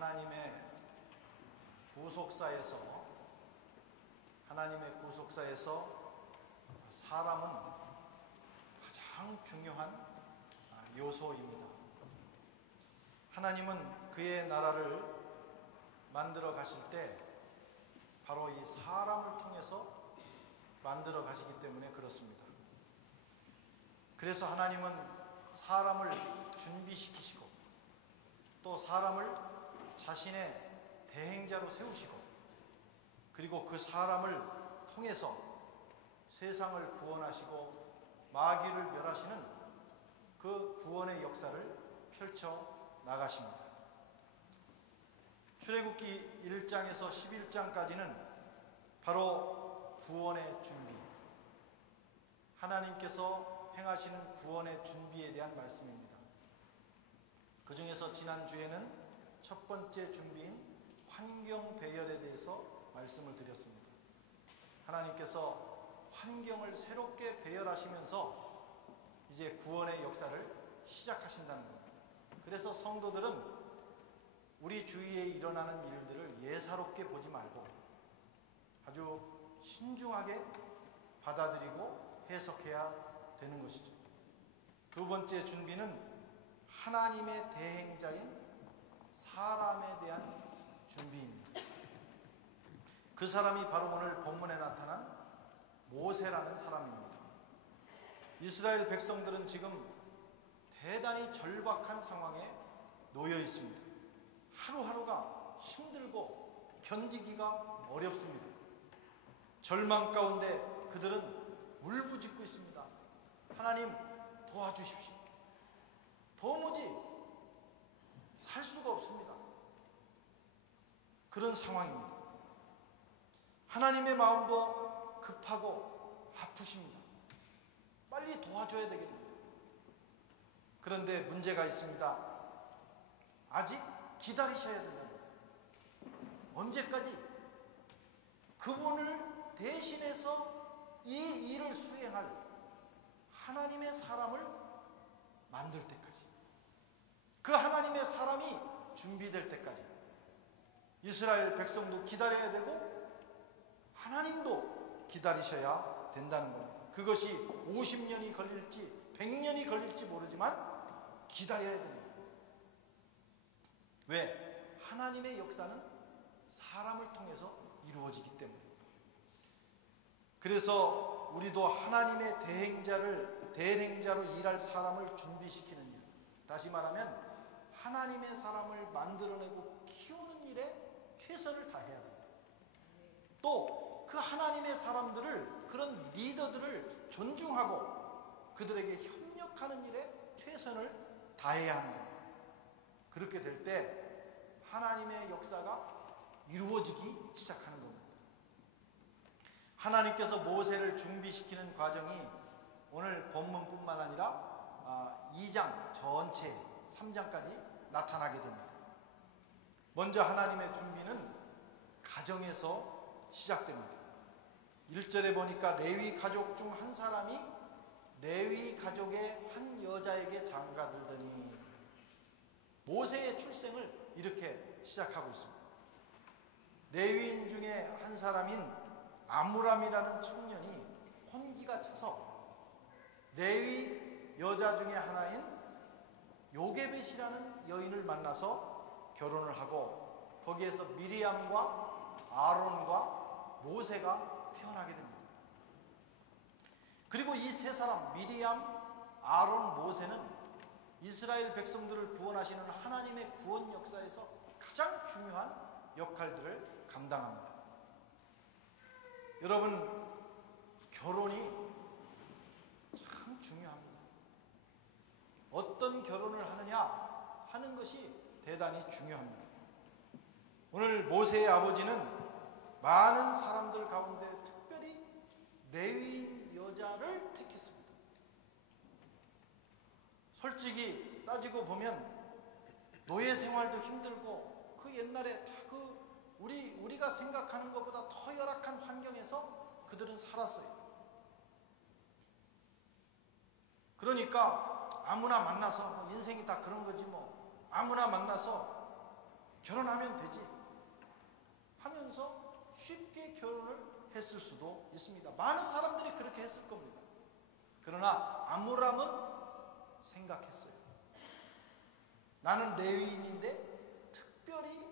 하나님의 구속사에서 사람은 가장 중요한 요소입니다. 하나님은 그의 나라를 만들어 가실 때 바로 이 사람을 통해서 만들어 가시기 때문에 그렇습니다. 그래서 하나님은 사람을 준비시키시고 또 사람을 자신의 대행자로 세우시고 그리고 그 사람을 통해서 세상을 구원하시고 마귀를 멸하시는 그 구원의 역사를 펼쳐 나가십니다. 출애굽기 1장에서 11장까지는 바로 구원의 준비, 하나님께서 행하시는 구원의 준비에 대한 말씀입니다. 그 중에서 지난주에는 첫 번째 준비인 환경 배열에 대해서 말씀을 드렸습니다. 하나님께서 환경을 새롭게 배열하시면서 이제 구원의 역사를 시작하신다는 겁니다. 그래서 성도들은 우리 주위에 일어나는 일들을 예사롭게 보지 말고 아주 신중하게 받아들이고 해석해야 되는 것이죠. 두 번째 준비는 하나님의 대행자인 사람에 대한 준비입니다. 그 사람이 바로 오늘 본문에 나타난 모세라는 사람입니다. 이스라엘 백성들은 지금 대단히 절박한 상황에 놓여 있습니다. 하루하루가 힘들고 견디기가 어렵습니다. 절망 가운데 그들은 울부짖고 있습니다. 하나님 도와주십시오. 도무지 살 수가 없습니다. 그런 상황입니다. 하나님의 마음도 급하고 아프십니다. 빨리 도와줘야 되겠습니다. 그런데 문제가 있습니다. 아직 기다리셔야 된다는 거예요. 언제까지? 그분을 대신해서 이 일을 수행할 하나님의 사람을 만들 때까지, 그 하나님의 사람이 준비될 때까지 이스라엘 백성도 기다려야 되고 하나님도 기다리셔야 된다는 겁니다. 그것이 50년이 걸릴지 100년이 걸릴지 모르지만 기다려야 됩니다. 왜? 하나님의 역사는 사람을 통해서 이루어지기 때문에. 그래서 우리도 하나님의 대행자로 일할 사람을 준비시키는 일, 다시 말하면 하나님의 사람을 만들어내고 키우는 일에 최선을 다해야 됩니다. 또 그 하나님의 사람들을, 그런 리더들을 존중하고 그들에게 협력하는 일에 최선을 다해야 하는 겁니다. 그렇게 될 때 하나님의 역사가 이루어지기 시작하는 겁니다. 하나님께서 모세를 준비시키는 과정이 오늘 본문뿐만 아니라 2장 전체 3장까지 나타나게 됩니다. 먼저 하나님의 준비는 가정에서 시작됩니다. 1절에 보니까 레위 가족 중 한 사람이 레위 가족의 한 여자에게 장가들더니, 모세의 출생을 이렇게 시작하고 있습니다. 레위인 중에 한 사람인 아므람이라는 청년이 혼기가 차서 레위 여자 중에 하나인 요게벳이라는 여인을 만나서 결혼을 하고 거기에서 미리암과 아론과 모세가 태어나게 됩니다. 그리고 이 세 사람, 미리암, 아론, 모세는 이스라엘 백성들을 구원하시는 하나님의 구원 역사에서 가장 중요한 역할들을 감당합니다. 여러분, 결혼이 참 중요합니다. 어떤 결혼을 하느냐 하는 것이 대단히 중요합니다. 오늘 모세의 아버지는 많은 사람들 가운데 특별히 레위인 여자를 택했습니다. 솔직히 따지고 보면 노예 생활도 힘들고 그 옛날에 다 우리가 생각하는 것보다 더 열악한 환경에서 그들은 살았어요. 그러니까 아무나 만나서 인생이 다 그런 거지 뭐, 아무나 만나서 결혼하면 되지 하면서 쉽게 결혼을 했을 수도 있습니다. 많은 사람들이 그렇게 했을 겁니다. 그러나 아므람은 생각했어요. 나는 레위인인데 특별히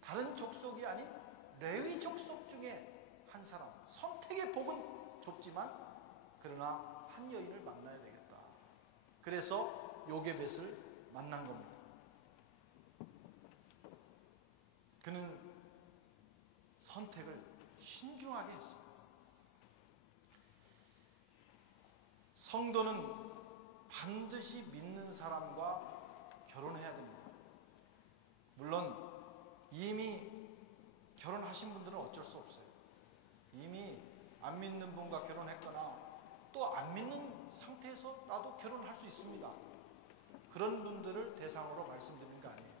다른 족속이 아닌 레위 족속 중에 한 사람, 선택의 복은 좁지만 그러나 한 여인을 만나야 되겠다. 그래서 요게벳을 만난 겁니다. 그는 선택을 신중하게 했습니다. 성도는 반드시 믿는 사람과 결혼해야 됩니다. 물론 이미 결혼하신 분들은 어쩔 수 없어요. 이미 안 믿는 분과 결혼했거나 또 안 믿는 상태에서 나도 결혼할 수 있습니다. 그런 분들을 대상으로 말씀드리는 거 아니에요.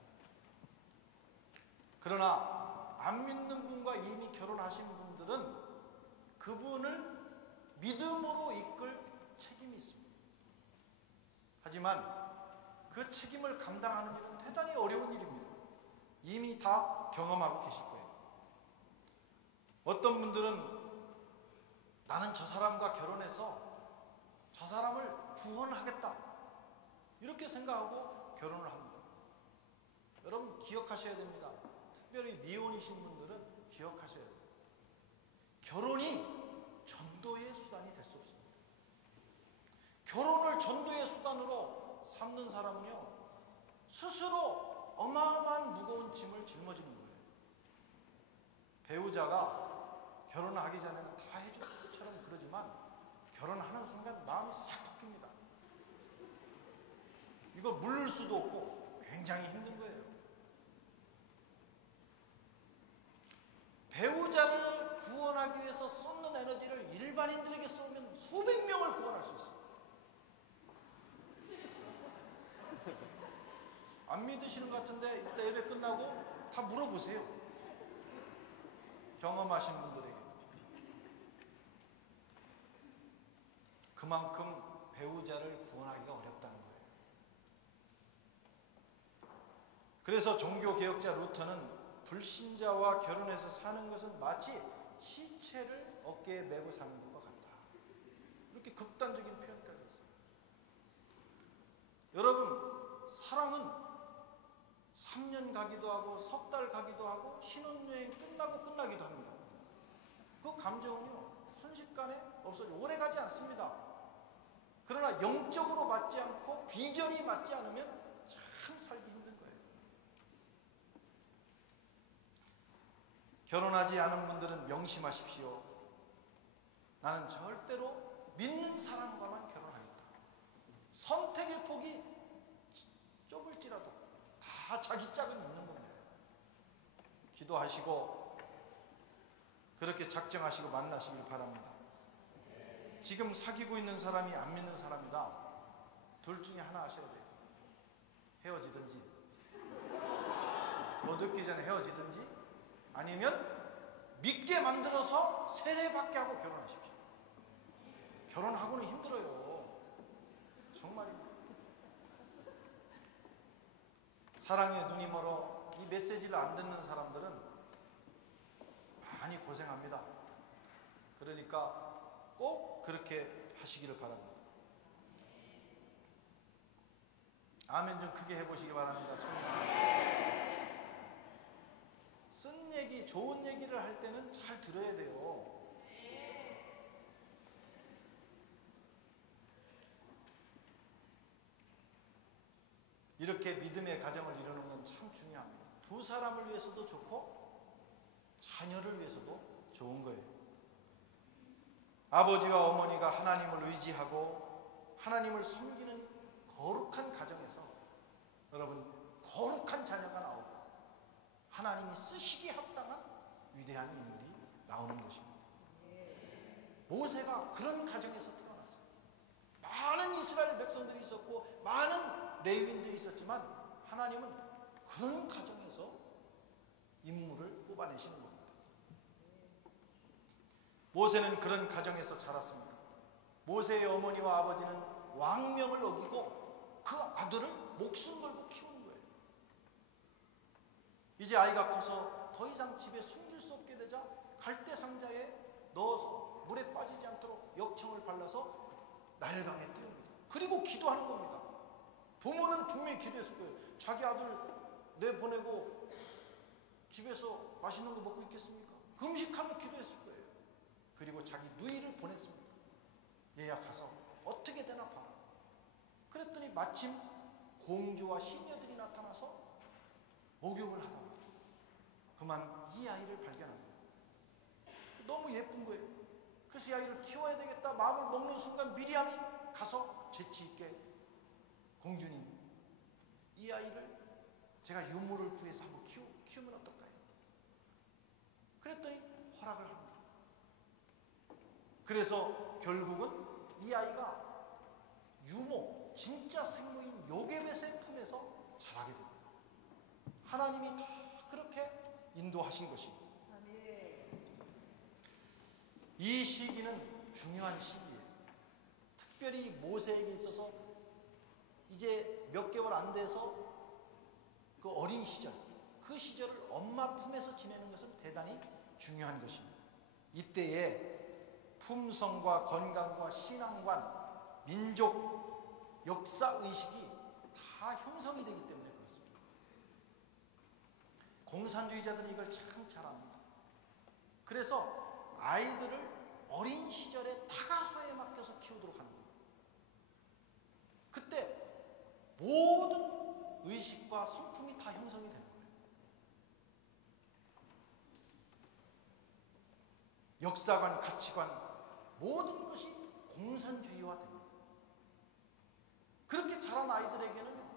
그러나 안 믿는 분과 이미 결혼하신 분들은 그분을 믿음으로 이끌 책임이 있습니다. 하지만 그 책임을 감당하는 일은 대단히 어려운 일입니다. 이미 다 경험하고 계실 거예요. 어떤 분들은 나는 저 사람과 결혼해서 저 사람을 구원하겠다 이렇게 생각하고 결혼을 합니다. 여러분 기억하셔야 됩니다. 특별히 미혼이신 분들은 기억하셔야 돼요. 결혼이 전도의 수단이 될 수 없습니다. 결혼을 전도의 수단으로 삼는 사람은요, 스스로 어마어마한 무거운 짐을 짊어지는 거예요. 배우자가 결혼하기 전에는 다 해줄 것처럼 그러지만 결혼하는 순간 마음이 싹 바뀝니다. 이거 물릴 수도 없고 굉장히 힘든 거예요. 배우자를 구원하기 위해서 쏟는 에너지를 일반인들에게 쏘면 수백 명을 구원할 수 있습니다. 안 믿으시는 것 같은데 이따 예배 끝나고 다 물어보세요. 경험하신 분들에게. 그만큼 배우자를 구원하기가 어렵다는 거예요. 그래서 종교개혁자 루터는 불신자와 결혼해서 사는 것은 마치 시체를 어깨에 메고 사는 것과 같다. 이렇게 극단적인 표현까지 했어요. 여러분, 사랑은 3년 가기도 하고 석 달 가기도 하고 신혼여행 끝나고 끝나기도 합니다. 그 감정은요, 순식간에 없어져 오래 가지 않습니다. 그러나 영적으로 맞지 않고 비전이 맞지 않으면 참 살기 힘든 거예요. 결혼하지 않은 분들은 명심하십시오. 나는 절대로 믿는 사람과만 결혼하겠다. 선택의 폭이 좁을지라도 다 자기 짝은 있는 겁니다. 기도하시고 그렇게 작정하시고 만나시길 바랍니다. 지금 사귀고 있는 사람이 안 믿는 사람이다. 둘 중에 하나 하셔야 돼요. 헤어지든지, 더 늦기 전에 헤어지든지, 아니면 믿게 만들어서 세례받게 하고 결혼하십시오. 결혼하고는 힘들어요. 정말입니다. 사랑에 눈이 멀어 이 메시지를 안 듣는 사람들은 많이 고생합니다. 그러니까 꼭 그렇게 하시기를 바랍니다. 아멘 좀 크게 해보시기 바랍니다. 쓴 얘기, 좋은 얘기를 할 때는 잘 들어야 돼요. 이렇게 믿음의 가정을 이루는 건 참 중요합니다. 두 사람을 위해서도 좋고 자녀를 위해서도 좋은 거예요. 아버지와 어머니가 하나님을 의지하고 하나님을 섬기는 거룩한 가정에서 여러분 거룩한 자녀가 나오고 하나님이 쓰시기에 합당한 위대한 인물이 나오는 것입니다. 모세가 그런 가정에서 태어났어요. 많은 이스라엘 백성들이 있었고 많은 레위인들이 있었지만 하나님은 그런 가정에서 인물을 뽑아내시는 겁니다. 모세는 그런 가정에서 자랐습니다. 모세의 어머니와 아버지는 왕명을 어기고 그 아들을 목숨 걸고 키우는 거예요. 이제 아이가 커서 더 이상 집에 숨길 수 없게 되자 갈대 상자에 넣어서 물에 빠지지 않도록 역청을 발라서 나일강에 띄웁니다. 그리고 기도하는 겁니다. 부모는 분명히 기도했을 거예요. 자기 아들 내보내고 집에서 맛있는 거 먹고 있겠습니까? 금식하며 기도했을 거예요. 그리고 자기 누이를 보냈습니다. 얘야 가서 어떻게 되나 봐라. 그랬더니 마침 공주와 시녀들이 나타나서 목욕을 하다가 그만 이 아이를 발견합니다. 너무 예쁜 거예요. 그래서 이 아이를 키워야 되겠다 마음을 먹는 순간 미리암이 가서 재치 있게 공주님, 이 아이를 제가 유모를 구해서 한번 키우면 어떨까요? 그랬더니 허락을 합니다. 그래서 결국은 이 아이가 유모, 진짜 생모인 요게벳의 품에서 자라게 됩니다. 하나님이 다 그렇게 인도하신 것입니다. 이 시기는 중요한 시기예요. 특별히 모세에게 있어서 이제 몇 개월 안 돼서 그 어린 시절, 그 시절을 엄마 품에서 지내는 것은 대단히 중요한 것입니다. 이때에 품성과 건강과 신앙관, 민족, 역사의식이 다 형성이 되기 때문에 그렇습니다. 공산주의자들은 이걸 참 잘합니다. 그래서 아이들을 어린 시절에 타가소에 맡겨서 키우도록 하는 거예요. 그때 모든 의식과 성품이 다 형성이 되는 거예요. 역사관, 가치관, 모든 것이 공산주의화 됩니다. 그렇게 자란 아이들에게는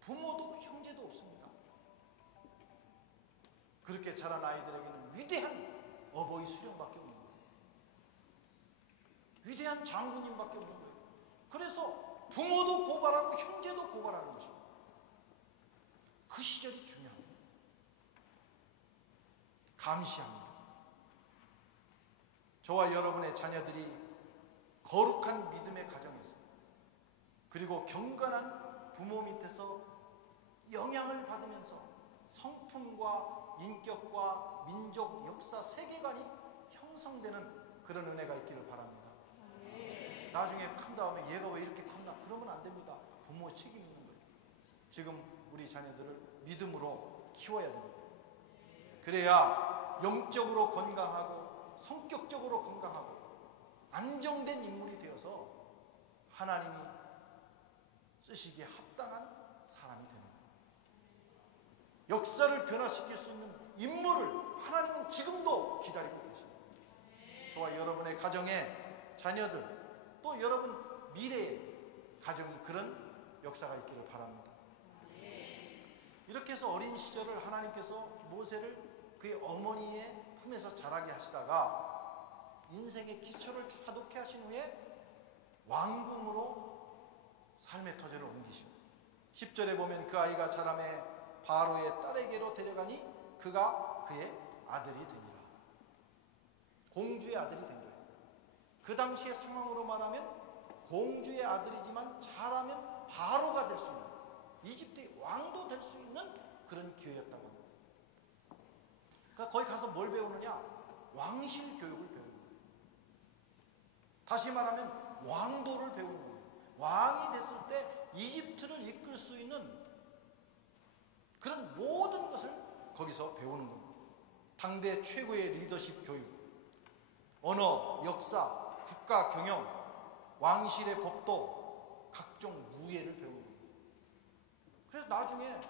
부모도 형제도 없습니다. 그렇게 자란 아이들에게는 위대한 어버이 수령밖에 없는 거예요. 위대한 장군님밖에 없는 거예요. 그래서 부모도 고발하고 형제도 고발하는 것입니다. 그 시절이 중요합니다. 감시합니다. 저와 여러분의 자녀들이 거룩한 믿음의 가정에서 그리고 경건한 부모 밑에서 영향을 받으면서 성품과 인격과 민족, 역사, 세계관이 형성되는 그런 은혜가 있기를 바랍니다. 나중에 큰 다음에 얘가 왜 이렇게 컸나? 그러면 안 됩니다. 부모의 책임이 있는 거예요. 지금 우리 자녀들을 믿음으로 키워야 됩니다. 그래야 영적으로 건강하고 성격적으로 건강하고 안정된 인물이 되어서 하나님이 쓰시기에 합당한 사람이 됩니다. 역사를 변화시킬 수 있는 인물을 하나님은 지금도 기다리고 계십니다. 저와 여러분의 가정에 자녀들 또 여러분 미래의 가정이 그런 역사가 있기를 바랍니다. 이렇게 해서 어린 시절을 하나님께서 모세를 그의 어머니의 품에서 자라게 하시다가 인생의 기초를 다 놓게 하신 후에 왕궁으로 삶의 터전을 옮기십니다. 10절에 보면 그 아이가 자라매 바로의 딸에게로 데려가니 그가 그의 아들이 되니라. 공주의 아들이 된 거예요. 그 당시의 상황으로 말하면 공주의 아들이지만 자라면 바로가 될 수 있는, 이집트의 왕도 될 수 있는 그런 기회였다고 합니다. 그러니까 거기 가서 뭘 배우느냐? 왕실 교육을 배우는 거예요. 다시 말하면 왕도를 배우는 거예요. 왕이 됐을 때 이집트를 이끌 수 있는 그런 모든 것을 거기서 배우는 겁니다. 당대 최고의 리더십 교육, 언어, 역사, 국가 경영, 왕실의 법도, 각종 무예를 배우는 거예요. 그래서 나중에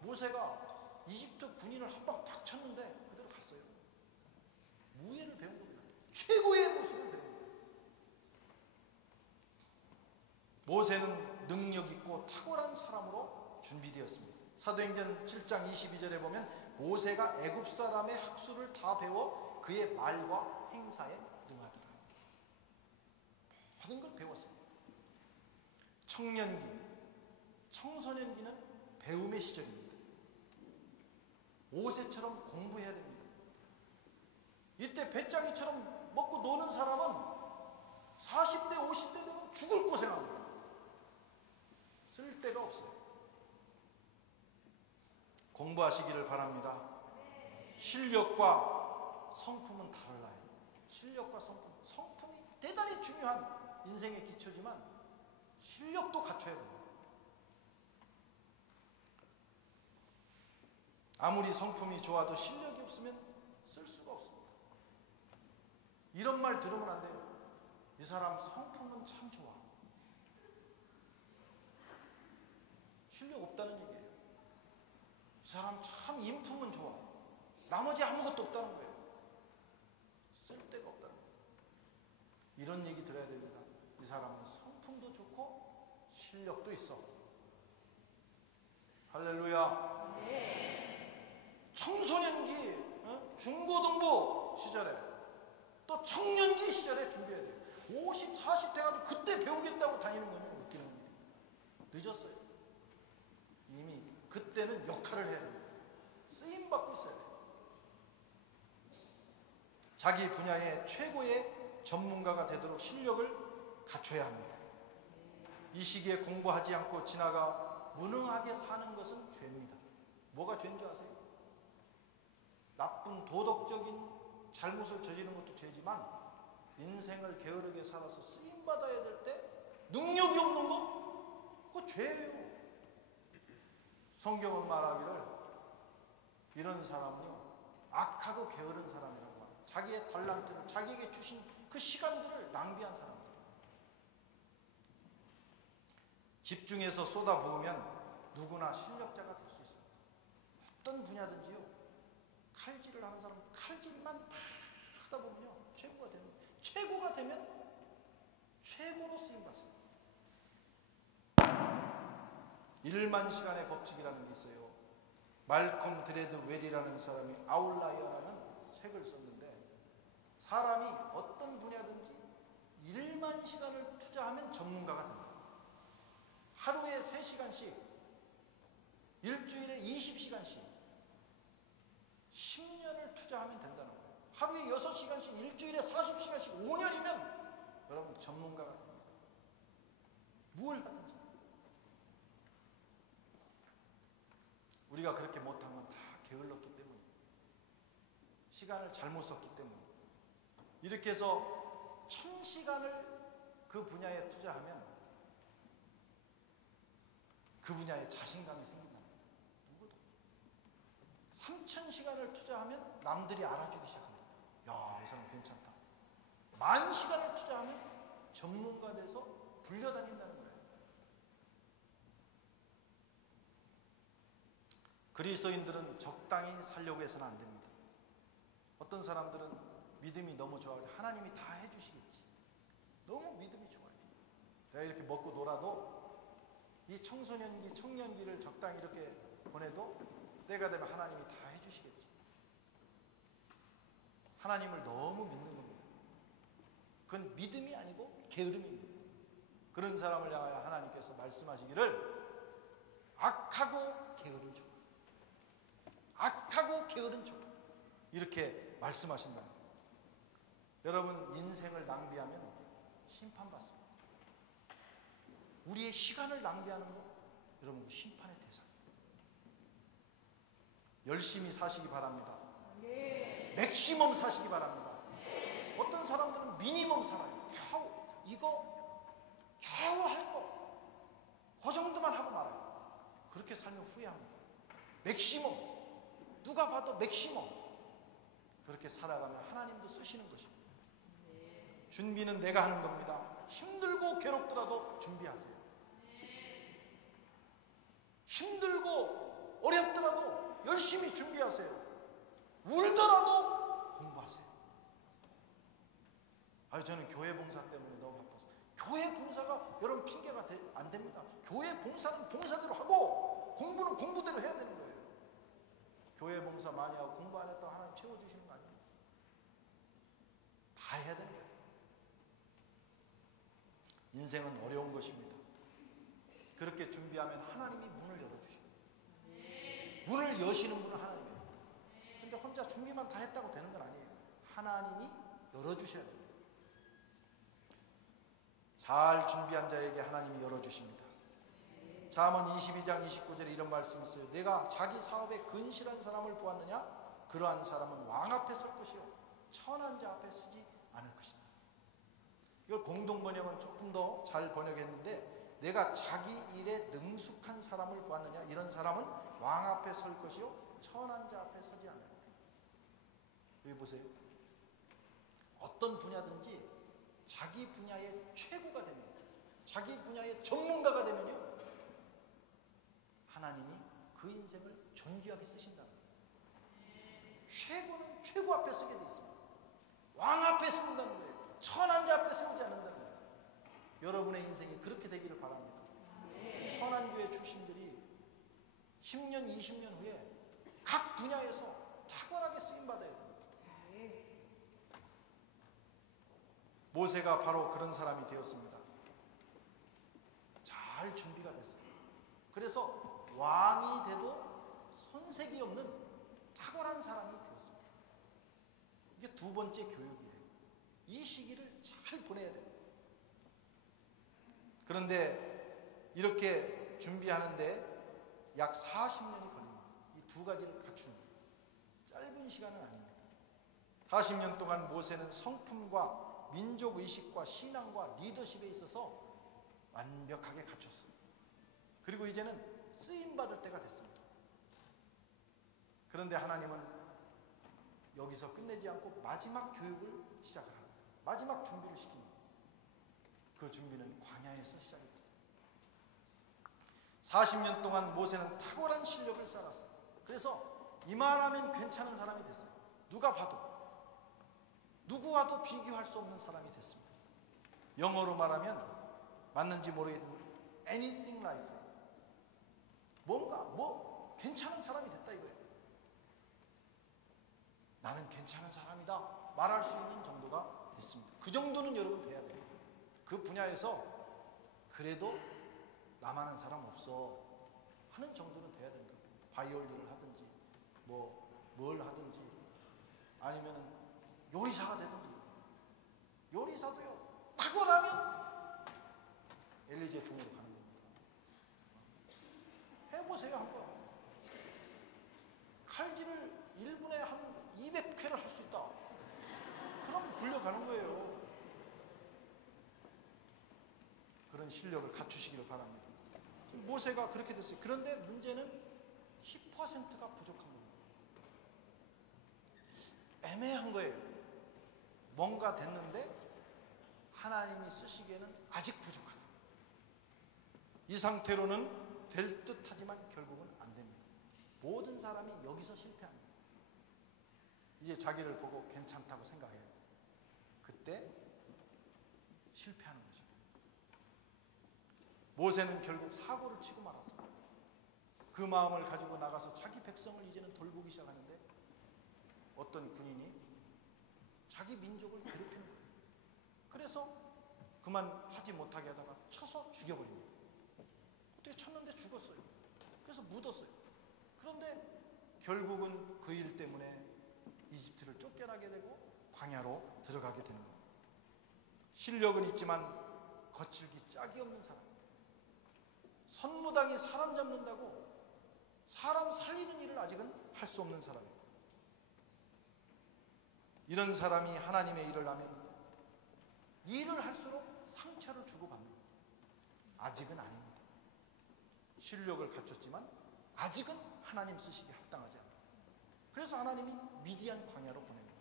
모세가 이집트 군인을 한 방 딱 쳤는데 그대로 갔어요. 무예를 배운 겁니다. 최고의 모습을 배운 거예요. 모세는 능력 있고 탁월한 사람으로 준비되었습니다. 사도행전 7장 22절에 보면 모세가 애굽 사람의 학수를 다 배워 그의 말과 행사에 능하더라. 모든 걸 배웠어요. 청년기, 청소년기는 배움의 시절입니다. 모세처럼 공부해야 됩니다. 이때 배짱이처럼 먹고 노는 사람은 40대, 50대 되면 죽을 고생합니다. 쓸 데가 없어요. 공부하시기를 바랍니다. 실력과 성품은 달라요. 실력과 성품이 대단히 중요한 인생의 기초지만 실력도 갖춰야 됩니다. 아무리 성품이 좋아도 실력이 없으면 쓸 수가 없습니다. 이런 말 들으면 안 돼요. 이 사람 성품은 참 좋아. 실력 없다는 얘기예요. 이 사람 참 인품은 좋아. 나머지 아무것도 없다는 거예요. 쓸데가 없다는 거예요. 이런 얘기 들어야 됩니다. 이 사람은 성품도 좋고 실력도 있어. 할렐루야. 청소년기, 중고등부 시절에 또 청년기 시절에 준비해야 돼요. 50, 40 돼가지고 그때 배우겠다고 다니는 거면 웃기는 겁니다. 늦었어요. 이미 그때는 역할을 해야 됩니다. 쓰임받고 있어야 돼요. 자기 분야의 최고의 전문가가 되도록 실력을 갖춰야 합니다. 이 시기에 공부하지 않고 지나가 무능하게 사는 것은 죄입니다. 뭐가 죄인 줄 아세요? 나쁜 도덕적인 잘못을 저지르는 것도 죄지만 인생을 게으르게 살아서 쓰임받아야 될 때 능력이 없는 거? 그거 죄예요. 성경은 말하기를 이런 사람은요 악하고 게으른 사람이라고 합니다. 자기의 달란트를 자기에게 주신 그 시간들을 낭비한 사람들. 집중해서 쏟아부으면 누구나 실력자가 될 수 있습니다. 어떤 분야든지요 칼질을 하는 사람은 칼질만 막 하다 보면요 최고가 되는 거예요. 최고가 되면 최고로 쓰임받습니다. 1만 시간의 법칙이라는 게 있어요. 말콤 드레드 웰이라는 사람이 아웃라이어라는 책을 썼는데 사람이 어떤 분야든지 1만 시간을 투자하면 전문가가 된다. 하루에 3시간씩 일주일에 20시간씩 10년을 투자하면 된다는 거예요. 하루에 6시간씩 일주일에 40시간씩 5년이면 여러분 전문가가 됩니다. 뭘 하든지. 우리가 그렇게 못한 건 다 게을렀기 때문에 시간을 잘못 썼기 때문에 이렇게 해서 1000시간을 그 분야에 투자하면 그 분야에 자신감이 생긴다. 누구도 3000시간을 투자하면 남들이 알아주기 시작합니다. 야, 이 사람 괜찮다. 10,000시간을 투자하면 전문가 돼서 불려다닌다는 거예요. 그리스도인들은 적당히 살려고 해서는 안 됩니다. 어떤 사람들은 믿음이 너무 좋아서 하나님이 다 해주시겠지. 너무 믿음이 좋아요. 내가 이렇게 먹고 놀아도 이 청소년기, 청년기를 적당히 이렇게 보내도 때가 되면 하나님이 다 해주시겠지. 하나님을 너무 믿는 겁니다. 그건 믿음이 아니고 게으름입니다. 그런 사람을 향하여 하나님께서 말씀하시기를 악하고 게으른 종, 악하고 게으른 종, 이렇게 말씀하신다. 여러분 인생을 낭비하면 심판받습니다. 우리의 시간을 낭비하는 거 여러분 심판의 대상입니다. 열심히 사시기 바랍니다. 맥시멈 사시기 바랍니다. 어떤 사람들은 미니멈 살아요. 겨우 이거 겨우 할 거 그 정도만 하고 말아요. 그렇게 살면 후회합니다. 맥시멈, 누가 봐도 맥시멈. 그렇게 살아가면 하나님도 쓰시는 것입니다. 준비는 내가 하는 겁니다. 힘들고 괴롭더라도 준비하세요. 힘들고 어렵더라도 열심히 준비하세요. 울더라도 공부하세요. 저는 교회 봉사 때문에 너무 바빠서. 교회 봉사가 여러분 핑계가 안 됩니다. 교회 봉사는 봉사대로 하고 공부는 공부대로 해야 되는 거예요. 교회 봉사 많이 하고 공부 안 했다고 하나님 채워주시는 거 아니에요. 다 해야 됩니다. 인생은 어려운 것입니다. 그렇게 준비하면 하나님이 문을 열어주십니다. 문을 여시는 분은 하나님이에요. 근데 혼자 준비만 다 했다고 되는 건 아니에요. 하나님이 열어주셔야 됩니다. 잘 준비한 자에게 하나님이 열어주십니다. 자, 잠언 22장 29절에 이런 말씀이 있어요. 내가 자기 사업에 근실한 사람을 보았느냐? 그러한 사람은 왕 앞에 설 것이요 천한 자 앞에 서지 않을 것이다. 이걸 공동 번역은 조금 더 잘 번역했는데, 내가 자기 일에 능숙한 사람을 보았느냐? 이런 사람은 왕 앞에 설 것이요 천한 자 앞에 서지 않을 것이다. 여기 보세요. 어떤 분야든지 자기 분야의 최고가 되면, 자기 분야의 전문가가 되면요, 하나님이 그 인생을 존귀하게 쓰신다는 거예요. 최고는 최고 앞에 서게 돼 있습니다. 왕 앞에 세운다는 거예요. 천한 자 앞에 세우지 않는다는 거예요. 여러분의 인생이 그렇게 되기를 바랍니다. 선한교회 출신들이 10년, 20년 후에 각 분야에서 탁월하게 쓰임받아야 됩니다. 모세가 바로 그런 사람이 되었습니다. 잘 준비가 됐어요. 그래서 왕이 돼도 손색이 없는 탁월한 사람이 되었습니다. 이게 두 번째 교육이에요. 이 시기를 잘 보내야 됩니다. 그런데 이렇게 준비하는데 약 40년이 걸립니다. 이 두 가지를 갖추는 짧은 시간은 아닙니다. 40년 동안 모세는 성품과 민족의식과 신앙과 리더십에 있어서 완벽하게 갖췄어요. 그리고 이제는 쓰임받을 때가 됐습니다. 그런데 하나님은 여기서 끝내지 않고 마지막 교육을 시작을 합니다. 마지막 준비를 시킵니다. 그 준비는 광야에서 시작이 됐어요. 40년 동안 모세는 탁월한 실력을 쌓았어요. 그래서 이만하면 괜찮은 사람이 됐어요. 누가 봐도, 누구와도 비교할 수 없는 사람이 됐습니다. 영어로 말하면 맞는지 모르겠는데 anything like it. 뭔가 괜찮은 사람이 됐다 이거예요. 나는 괜찮은 사람이다 말할 수 있는 정도가 됐습니다. 그 정도는 여러분 돼야 돼요. 그 분야에서 그래도 나만한 사람 없어 하는 정도는 돼야 된다. 바이올린을 하든지 뭘 하든지 아니면은 요리사가 되든지. 요리사도요, 탁월하면 엘리제 궁으로 가는 겁니다. 해보세요 한번. 칼질을 1분에 한 200회를 할 수 있다. 그럼 굴려가는 거예요. 그런 실력을 갖추시기를 바랍니다. 모세가 그렇게 됐어요. 그런데 문제는 10%가 부족한 겁니다. 애매한 거예요. 뭔가 됐는데 하나님이 쓰시기에는 아직 부족하다. 이 상태로는 될 듯하지만 결국은 안 됩니다. 모든 사람이 여기서 실패합니다. 이제 자기를 보고 괜찮다고 생각해요. 그때 실패하는 거죠. 모세는 결국 사고를 치고 말았습니다. 그 마음을 가지고 나가서 자기 백성을 이제는 돌보기 시작하는데 어떤 군인이 자기 민족을 괴롭히는 거예요. 그래서 그만 하지 못하게 하다가 쳐서 죽여버립니다. 어떻게 쳤는데 죽었어요. 그래서 묻었어요. 그런데 결국은 그 일 때문에 이집트를 쫓겨나게 되고 광야로 들어가게 되는 겁니다. 실력은 있지만 거칠기 짝이 없는 사람. 선무당이 사람 잡는다고 사람 살리는 일을 아직은 할 수 없는 사람입니다. 이런 사람이 하나님의 일을 하면 일을 할수록 상처를 주고받는 겁니다. 아직은 아닙니다. 실력을 갖췄지만 아직은 하나님 쓰시기에 합당하지 않아요. 그래서 하나님이 미디안 광야로 보냅니다.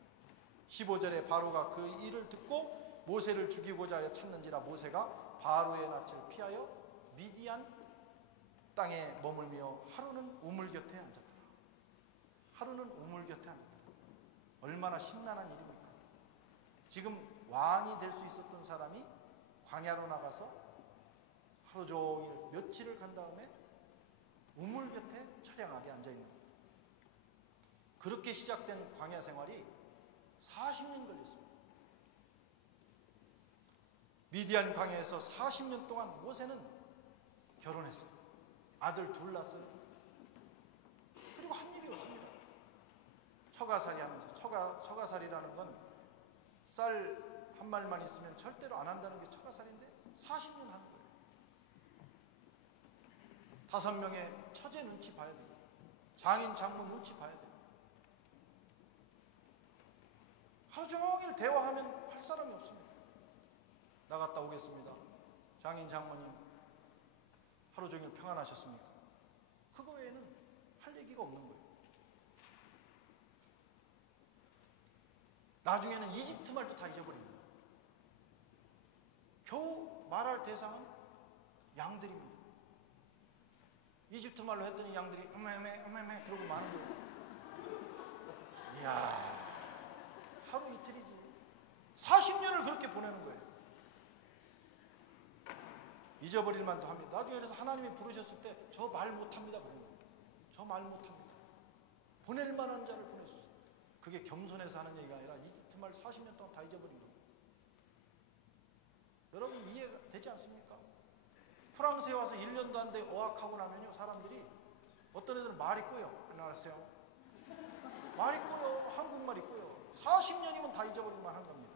15절에 바로가 그 일을 듣고 모세를 죽이고자 하여 찾는지라 모세가 바로의 낯을 피하여 미디안 땅에 머물며 하루는 우물 곁에 앉았더라. 하루는 우물 곁에 앉았더라. 얼마나 심란한 일입니까? 지금 왕이 될 수 있었던 사람이 광야로 나가서 하루 종일 며칠을 간 다음에 우물 곁에 처량하게 앉아있는 겁니다. 그렇게 시작된 광야 생활이 40년 걸렸습니다. 미디안 광야에서 40년 동안 모세는 결혼했어요. 아들 둘 낳았어요. 그리고 한 일이 없습니다. 처가살이 하면서 처가살이라는 건 쌀 한 말만 있으면 절대로 안 한다는 게 처가살인데 40년 하는 거예요. 5명의 처제 눈치 봐야 돼요. 장인 장모 눈치 봐야 돼요. 하루 종일 대화하면 할 사람이 없습니다. 나갔다 오겠습니다. 장인 장모님 하루 종일 평안하셨습니까? 그거 외에는 할 얘기가 없는 거예요. 나중에는 이집트 말도 다 잊어버립니다. 겨우 말할 대상은 양들입니다. 이집트 말로 했더니 양들이 어메메 그러고 마는 거예요. 이야, 하루 이틀이지 40년을 그렇게 보내는 거예요. 잊어버릴 만도 합니다. 나중에 그래서 하나님이 부르셨을 때 저 말 못합니다 그런 거예요. 저 말 못합니다. 보낼 만한 자를 보내소서. 그게 겸손해서 하는 얘기가 아니라 이집트 말 40년 동안 다 잊어버린 거예요. 여러분 이해가 되지 않습니까? 프랑스에 와서 1년도 안 돼 어학하고 나면요, 사람들이 어떤 애들은 말이 꼬여. 안녕하세요. 말이 꼬여. 한국말이 꼬여. 40년이면 다 잊어버릴 만한 겁니다.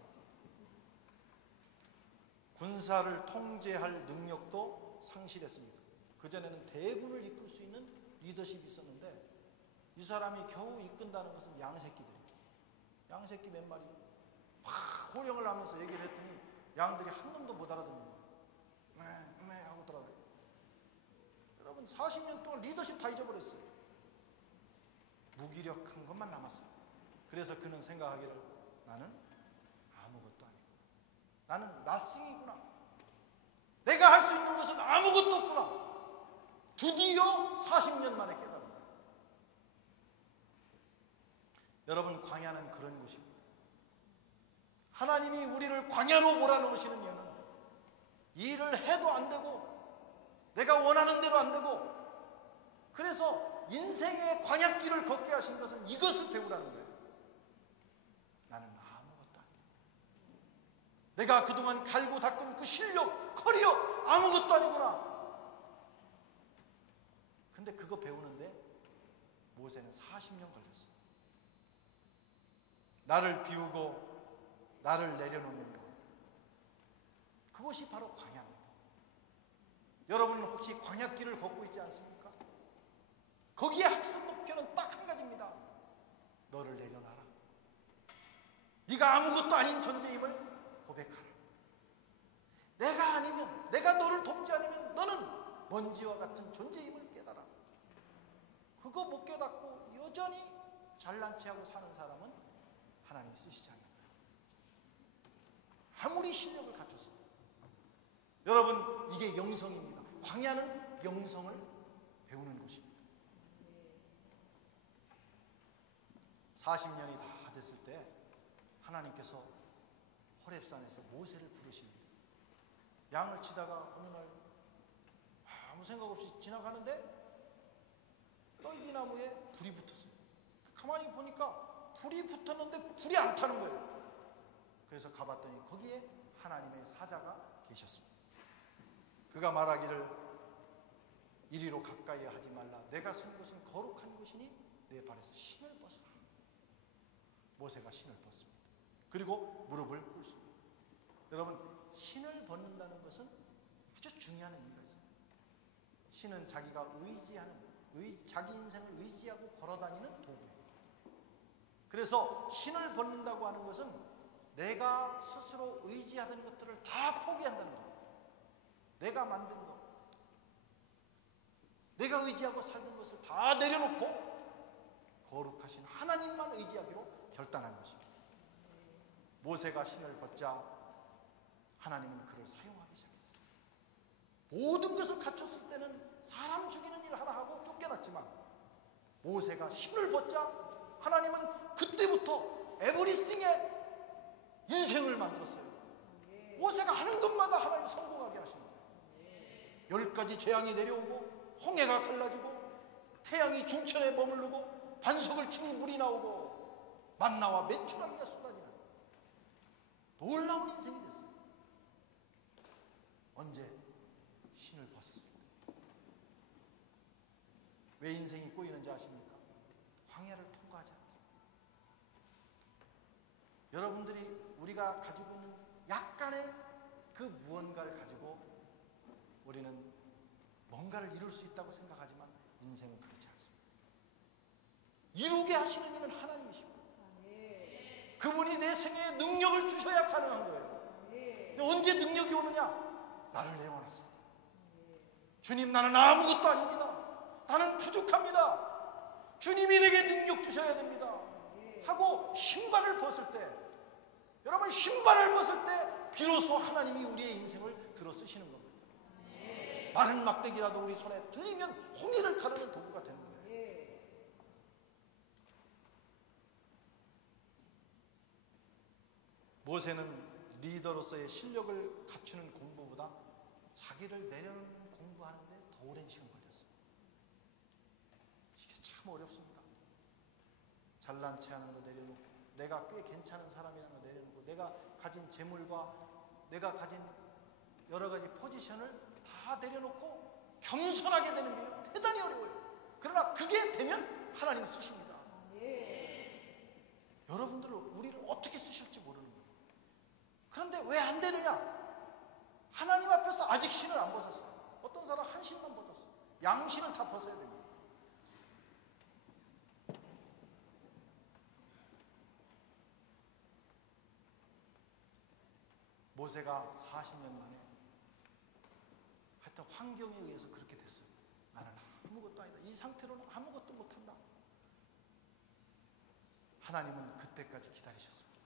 군사를 통제할 능력도 상실했습니다. 그전에는 대군을 이끌 수 있는 리더십이 있었는데 이 사람이 겨우 이끈다는 것은 양새끼들이에요. 양새끼 몇 마리 막 호령을 하면서 얘기를 했더니 양들이 한 놈도 못 알아듣는 거예요. 매 하고 돌아가요. 여러분 40년 동안 리더십 다 잊어버렸어요. 무기력한 것만 남았어요. 그래서 그는 생각하기를 나는 아무것도 아니고 나는 nothing이구나. 내가 할 수 있는 것은 아무것도 없구나. 드디어 40년 만에 깨달은 거예요. 여러분 광야는 그런 곳입니다. 하나님이 우리를 광야로 몰아넣으시는 이유는 일을 해도 안 되고 내가 원하는 대로 안 되고 그래서 인생의 광야길을 걷게 하신 것은 이것을 배우라는 거예요. 나는 아무것도 아니야. 내가 그동안 갈고 닦은 그 실력, 커리어 아무것도 아니구나. 근데 그거 배우는데 모세는 40년 걸렸어요. 나를 비우고 나를 내려놓는 것, 그것이 바로 광야입니다. 여러분은 혹시 광야길을 걷고 있지 않습니까? 거기에 학습 목표는 딱 한 가지입니다. 너를 내려놔라. 네가 아무것도 아닌 존재임을 고백하라. 내가 아니면, 내가 너를 돕지 않으면 너는 먼지와 같은 존재임을 깨달아. 그거 못 깨닫고 여전히 잘난 체하고 사는 사람은 하나님이 쓰시지 않는 거예요. 아무리 실력을 갖췄어도. 여러분 이게 영성입니다. 광야는 영성을 배우는 곳입니다. 40년이 다 됐을 때 하나님께서 호렙산에서 모세를 부르십니다. 양을 치다가 어느 날 아무 생각 없이 지나가는데 떨기나무에 불이 붙었어요. 가만히 보니까 불이 붙었는데 불이 안 타는 거예요. 그래서 가봤더니 거기에 하나님의 사자가 계셨습니다. 그가 말하기를 이리로 가까이 하지 말라. 내가 선 곳은 거룩한 곳이니 내 발에서 신을 벗어라. 모세가 신을 벗습니다. 그리고 무릎을 꿇습니다. 여러분 신을 벗는다는 것은 아주 중요한 의미가 있어요. 신은 자기가 의지하는, 자기 인생을 의지하고 걸어다니는 도구예요. 그래서 신을 벗는다고 하는 것은 내가 스스로 의지하던 것들을 다 포기한다는 겁니다. 내가 만든 것, 내가 의지하고 살던 것을 다 내려놓고 거룩하신 하나님만 의지하기로 결단한 것입니다. 모세가 신을 벗자 하나님은 그를 사용하기 시작했어요. 모든 것을 갖췄을 때는 사람 죽이는 일 하나 하고 쫓겨났지만 모세가 신을 벗자 하나님은 그때부터 에브리띵에 인생을 만들었어요. 모세가 하는 것마다 하나님 성공하게 하시는 거예요. 10가지 재앙이 내려오고 홍해가 갈라지고 태양이 중천에 머무르고 반석을 치고 물이 나오고 만나와 메추라기가 쏟아지는 놀라운 인생이 됐어요. 언제? 신을 벗었을 때. 왜 인생이 꼬이는지 아십니까? 광야를 통과하지 않았어요. 여러분들이 우리가 가지고 있는 약간의 그 무언가를 가지고 우리는 뭔가를 이룰 수 있다고 생각하지만 인생은 그렇지 않습니다. 이루게 하시는 이는 하나님이십니다. 그분이 내 생애에 능력을 주셔야 가능한 거예요. 근데 언제 능력이 오느냐? 나를 내어놨을 때. 주님, 나는 아무것도 아닙니다. 나는 부족합니다. 주님이 내게 능력 주셔야 됩니다. 하고 신발을 벗을 때, 여러분 신발을 벗을 때 비로소 하나님이 우리의 인생을 들어 쓰시는 겁니다. 마른 막대기라도 우리 손에 들리면 홍해를 가르는 도구가 되는 거예요. 모세는 리더로서의 실력을 갖추는 공부보다 자기를 내려놓는 공부하는데 더 오랜 시간 걸렸어요. 이게 참 어렵습니다. 잘난 체하는 거 내려놓고, 내가 꽤 괜찮은 사람이라는 거 내려놓고, 내가 가진 재물과 내가 가진 여러 가지 포지션을 다 내려놓고 겸손하게 되는 게 대단히 어려워요. 그러나 그게 되면 하나님 쓰십니다. 여러분들을, 우리를 어떻게 쓰실지 모르는 거예요. 그런데 왜 안 되느냐? 하나님 앞에서 아직 신을 안 벗었어요. 어떤 사람 한 신만 벗었어요. 양신을 다 벗어야 됩니다. 모세가 40년 만에 하여튼 환경에 의해서 그렇게 됐어요. 나는 아무것도 아니다. 이 상태로는 아무것도 못한다. 하나님은 그때까지 기다리셨습니다.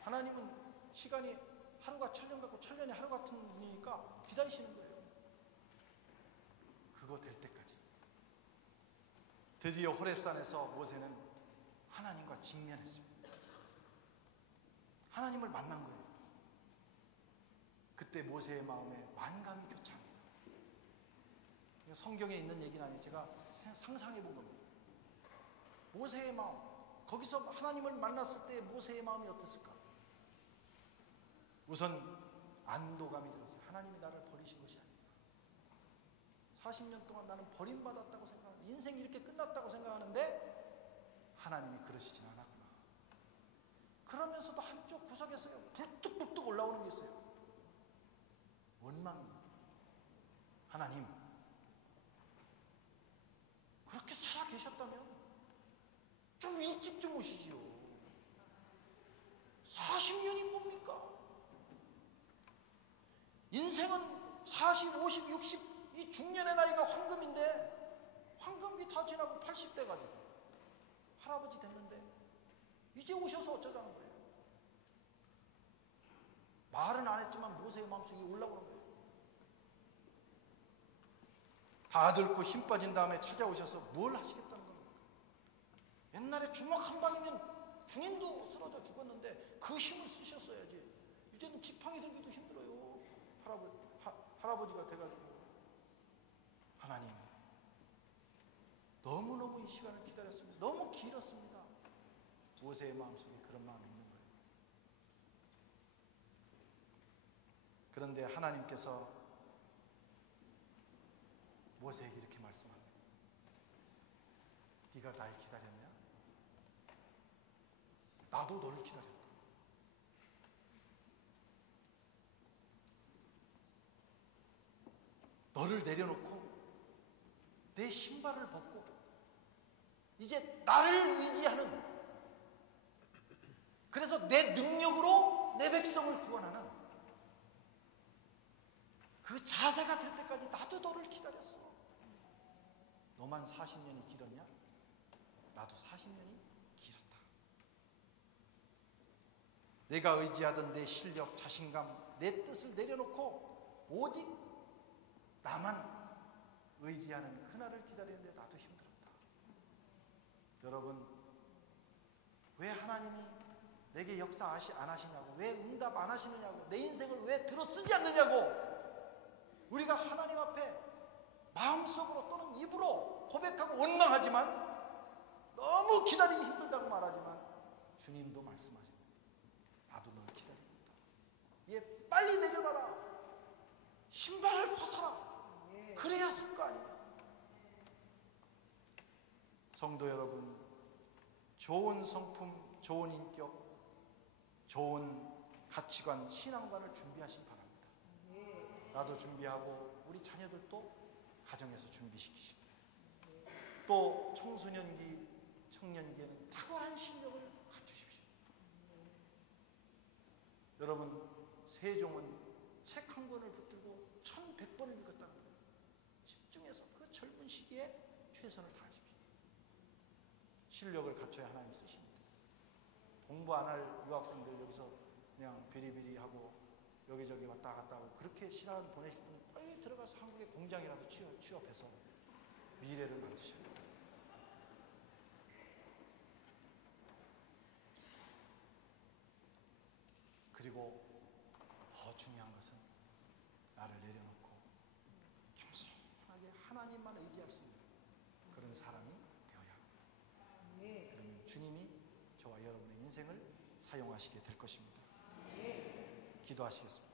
하나님은 시간이 하루가 천년 같고 천년이 하루 같은 분이니까 기다리시는 거예요. 그거 될 때까지. 드디어 호렙산에서 모세는 하나님과 직면했습니다. 하나님을 만난 거예요. 그때 모세의 마음에 만감이 교차합니다. 성경에 있는 얘기는 아니에요. 제가 상상해 본 겁니다. 모세의 마음, 거기서 하나님을 만났을 때 모세의 마음이 어땠을까? 우선 안도감이 들었어요. 하나님이 나를 버리신 것이 아니다. 40년 동안 나는 버림받았다고 생각하는데, 인생이 이렇게 끝났다고 생각하는데 하나님이 그러시진 않았구나. 그러면서도 한쪽 구석에서요 불뚝불뚝 올라오는 게 있어요. 원망입니다. 하나님, 그렇게 살아 계셨다면 좀 일찍 좀 오시지요. 40년이 뭡니까? 인생은 40, 50, 60 이 중년의 나이가 황금인데, 황금기 다 지나고 80대 가지고 할아버지 됐는데 이제 오셔서 어쩌자는 거예요. 말은 안 했지만 모세의 마음속에 올라오는 거예요. 다 듣고 힘 빠진 다음에 찾아오셔서 뭘 하시겠다는 겁니까? 옛날에 주먹 한 방이면 군인도 쓰러져 죽었는데 그 힘을 쓰셨어야지. 이제는 지팡이 들기도 힘들어요. 할아버지가 돼가지고. 하나님, 너무너무 이 시간을 기다렸습니다. 너무 길었습니다. 모세의 마음속에 그런 마음이 있는 거예요. 그런데 하나님께서 모세에게 이렇게 말씀합니다. 네가 날 기다렸냐? 나도 너를 기다렸다. 너를 내려놓고 내 신발을 벗고 이제 나를 의지하는, 그래서 내 능력으로 내 백성을 구원하는 그 자세가 될 때까지 나도 너를 기다렸어. 너만 40년이 길었냐? 나도 40년이 길었다. 내가 의지하던 내 실력, 자신감, 내 뜻을 내려놓고 오직 나만 의지하는 그날을 기다리는데 나도 힘들었다. 여러분, 왜 하나님이 내게 역사 안 하시냐고, 왜 응답 안 하시느냐고, 내 인생을 왜 들어 쓰지 않느냐고, 우리가 하나님 앞에 마음속으로 또는 입으로 고백하고 원망하지만, 너무 기다리기 힘들다고 말하지만 주님도 말씀하십니다. 나도 널 기다리고 있다. 얘 빨리 내려놔라. 신발을 벗어라. 그래야 쓸 거 아니에요. 성도 여러분, 좋은 성품, 좋은 인격, 좋은 가치관, 신앙관을 준비하시기 바랍니다. 나도 준비하고 우리 자녀들도 가정에서 준비시키시고, 또 청소년기, 청년기에는 탁월한 실력을 갖추십시오. 여러분, 세종은 책 한 권을 붙들고 1100번을 읽었다는 거예요. 집중해서 그 젊은 시기에 최선을 다하십시오. 실력을 갖춰야 하나님 쓰십니다. 공부 안 할 유학생들 여기서 그냥 비리비리하고 여기저기 왔다 갔다 하고 그렇게 시간 보내실 분 빨리 들어가서 한국의 공장이라도 취업해서 미래를 만드셔야 됩니다. 그리고 더 중요한 것은 나를 내려놓고 겸손하게 하나님만 의지할 수 있는 그런 사람이 되어야 합니다. 그러면 주님이 저와 여러분의 인생을 사용하시게 될 것입니다. 기도하시겠습니다.